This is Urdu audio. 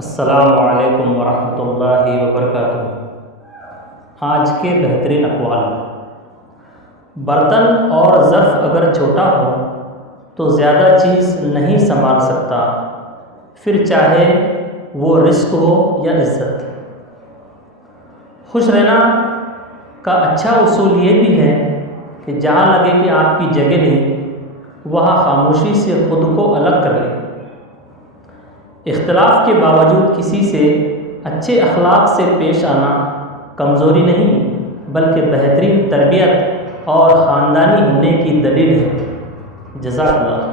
السلام علیکم ورحمۃ اللہ وبرکاتہ۔ آج کے بہترین اقوال: برتن اور ظرف اگر چھوٹا ہو تو زیادہ چیز نہیں سنبھال سکتا، پھر چاہے وہ رزق ہو یا عزت۔ خوش رہنا کا اچھا اصول یہ بھی ہے کہ جہاں لگے کہ آپ کی جگہ نہیں، وہاں خاموشی سے خود کو الگ کر لیں۔ اختلاف کے باوجود کسی سے اچھے اخلاق سے پیش آنا کمزوری نہیں بلکہ بہترین تربیت اور خاندانی ہونے کی دلیل ہے۔ جزاک اللہ۔